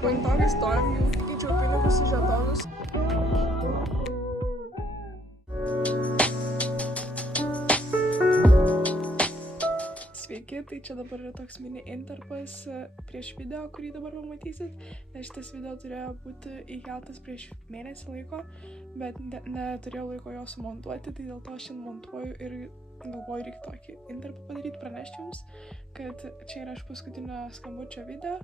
su penktokais stojam, jau keičiau pinigus į žetonus. Sveiki, tai čia dabar yra toks mini interpas prieš video, kurį dabar pamatysit, nes šitas video turėjo būti įkeltas prieš mėnesį laiko, bet neturėjau laiko jo sumontuoti, tai dėl to šiandien montuoju ir galvoju reikia tokį interpą padaryti, pranešti jums, kad čia yra iš paskutinio skambučio video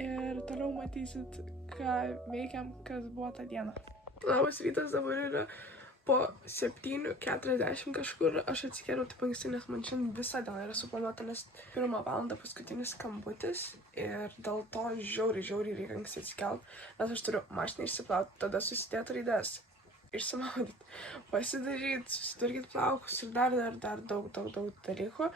ir toliau matysit, ką veikiam, kas buvo tą dieną. Labas rytas, dabar yra po 7:40 kažkur, aš atsikėliau taip anksti, nes man šiandien visą dieną yra suplanuota, nes 1 valandą paskutinis skambutis ir dėl to žiauriai reikia anksti atsikelt, nes aš turiu mašiną išsiplauti, tada susidėti raides, išsimaudyti, pasidaryti, susitvarkyti plaukus ir dar daug dalykų.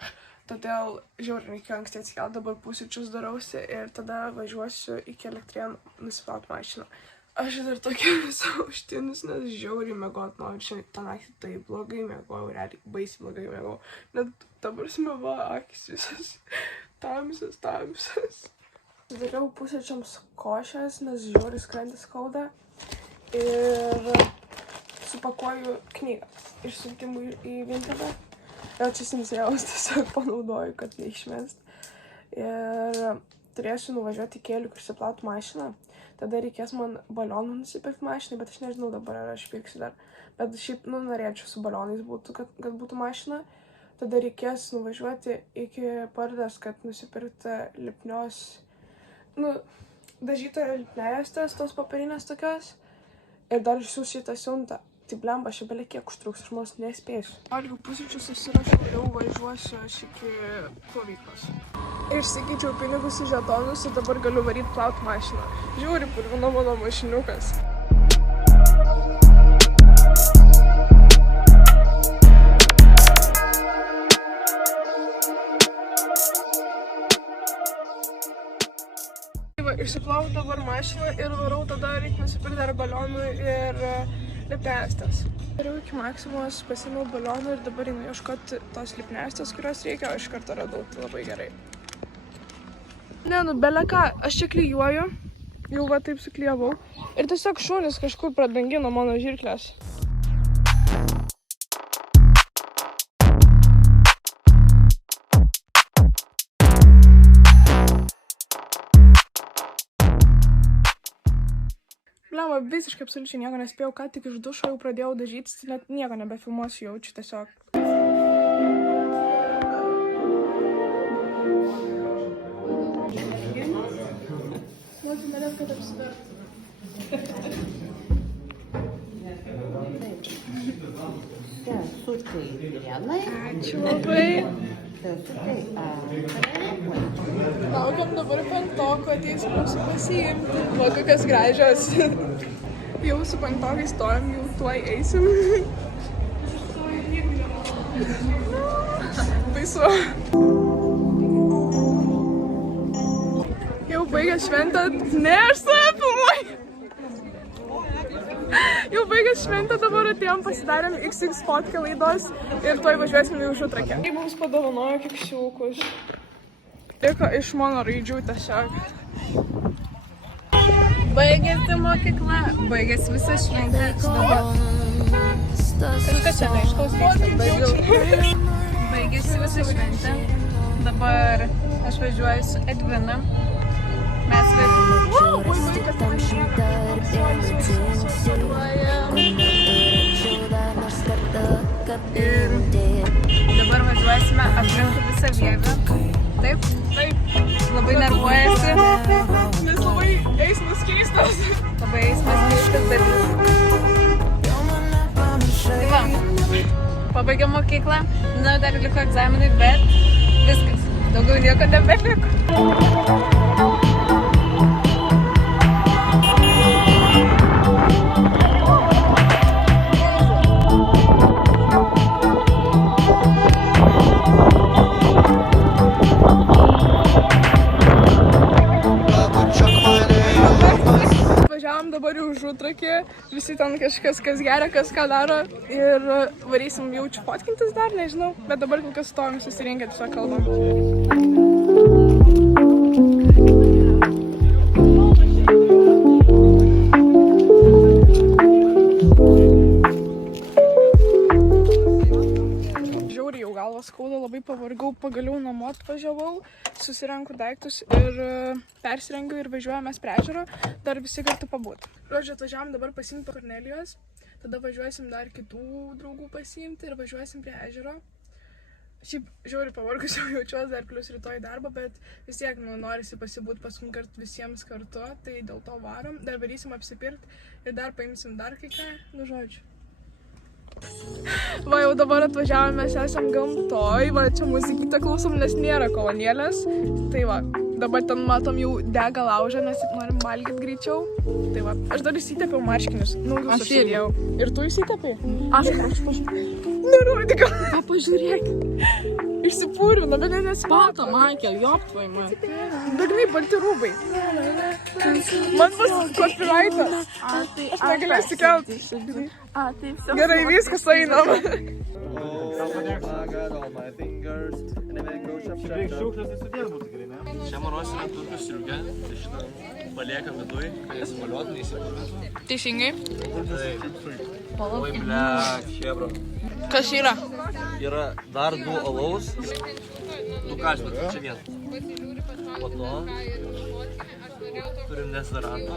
Todėl žiauriai reikia anksti atsikelt, dabar pusryčius darausi ir tada važiuosiu iki Elektrėnų nusiplauti mašiną. Aš dar tokia visą užtinus, nes žiauriai miegot noriu. Šiandien tą naktį tai blogai miegojau, realiai baisiai blogai miegojau. Net dabar smėva akis visas tamsias. Dariau pusryčiams košės, nes žiauriai skrandis skauda. Ir supakuoju knygą išsiuntimui į Vintedą. Ir čia simsėjaus tiesiog panaudoju, kad neišmest. Ir turėsiu nuvažiuoti į Kėlių, išsiplauti mašiną. Tada reikės man balionų nusipirkti mašinai, bet aš nežinau dabar, ar aš pirksiu dar. Bet šiaip, norėčiau su balionais būtų, kad būtų mašina. Tada reikės nuvažiuoti iki Pardės, kad nusipirkti lipnios, dažytojo lipnės tos papirinės tokios. Ir dar išsiųs šitą siuntą. Tai blemba, aš beveik kiek užtruks, aš manau nespėsiu. Valgiau pusryčius, susirašiau, jau važiuosiu aš iki plovyklos. Išsikeičiau pinigus į žetonus ir dabar galiu varyti plauti mašiną. Žiūri, purvino mano mašiniukas. Išsiplau dabar mašiną ir varau, tada reikia nusipirkti dar balionų ir lipnestės. Dariau iki maksimos, pasiėmiau balionų ir dabar einu ieškoti tos lipnestės, kurios reikia, o iš karto radau, tai labai gerai. Beleka, aš čia klijuoju, jau va taip suklijavau ir tiesiog šunys kažkur pradangino mano žirklės. Blema, visiškai absoliučiai nieko nespėjau, ką tik iš dušo jau pradėjau dažytis, tai net nieko nebefilmuosiu, jaučiu tiesiog. Noriu norėt, kad apsivertų. Sesutei vienai. Ačiū labai. Sesutei antrai. Laukiam dabar penktoko, ateis mūsų pasiimti. Va, kokios gražios. Jau su penktokais stojam, jau tuoj eisim. Baisu. Jau baigęs šventę. Ne, aš save filmuoju. Jau baigęs šventę, dabar atėjom, pasidarėm XX fotkę laidos ir tuoj važiuosim į Užutrakę. Tai mums padovanojo keksiukus. Liko iš mano raidžių tiesiog. Baigėsi mokykla, baigėsi visa šventė. Kažkas čia neaiškaus vyksta. Baigėsi visa šventė. Dabar aš važiuoju su Edvina. Mes ir dabar važiuosime aplinkui visą Vievį. Taip? Taip. Labai nervuojasi. Nes labai eismas keistas. Labai eismas keistas dalis. Tai va, pabaigėm mokyklą. Dar liko egzaminai, bet viskas. Daugiau nieko nebeliko. Dabar jau Užutrakė, visi ten kažkas, kas geria, kas ką daro ir varysim jaučiu fotkintis dar, nežinau, bet dabar kol kas stovim susirinkę, tiesiog kalbam. atvažiavau, susirenku daiktus ir persirengiu ir važiuojamės prie ežero, dar visi kartu pabūt. Žodžiu, atvažiavam dabar pasiimti Kornelijos, tada važiuosim dar kitų draugų pasiimti ir važiuosim prie ežero. Šiaip žiauriai pavargus jau jaučiuos dar plus rytoj darbą, bet vis tiek norisi pasibūt paskum kart visiems kartu, tai dėl to varom, dar varysim apsipirkti ir dar paimsim dar kai ką, žodžiu. Va, jau dabar atvažiavome, mes esam gamtoj, va, čia muzikytę klausom, nes nėra kolonėlės, tai va, dabar ten matom jau dega laužą, nes norim valgyti greičiau, tai va, aš dar įsitepiau marškinius, naujus užsidėjau. Ir tu įsitepiai? Aš pažiūrėk. Nerodyk. Ką pažiūrėk? Išsipūrino, bet nesimato. Mankel, joptvai man. Dagnai, balti rūbai. Man bus copyrightas. Aš negalėsiu kelti. Gerai, viskas einam. Čia manosime turkių striukę, tai šitą paliekam viduj, kad nesivaliuotų, neįsipūrėtų. Teisingai. Oi, blek, šebro. Kas yra? Yra dar 2 alaus, 2 kalbės, čia vienas. Po to turim desodorantą.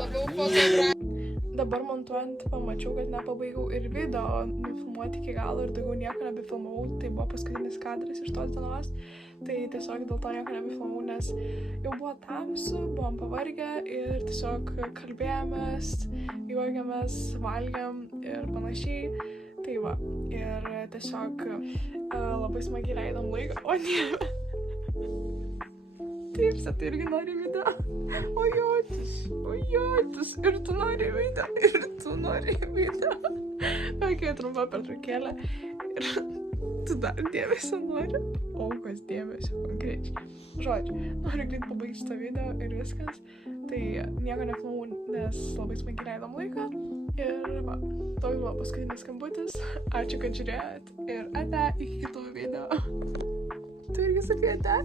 Dabar montuojant pamačiau, kad nepabaigiau ir video nufilmuoti iki galo ir daugiau nieko nebefilmavau, tai buvo paskutinis kadras iš tos dienos, tai tiesiog dėl to nieko nebefilmavau, nes jau buvo tamsu, buvom pavargę ir tiesiog kalbėjomės, juokiamės, valgiam ir panašiai, tai va, ir tiesiog labai smagiai leidom laiką, o ne. Taip, tai irgi nori video. O jotis, ir tu nori video. Ok, trumpa pertraukėlė. Ir tu dar dėmesio nori. O, kas dėmesio konkrečiai. Žodžiu, noriu greit pabaigti šitą video ir viskas. Tai nieko nefilmavau, nes labai smagiai leidom laiką. Ir va, toks buvo paskutinis skambutis. Ačiū, kad žiūrėjot. Ir ate, iki kitų video. Tu irgi sakai ate.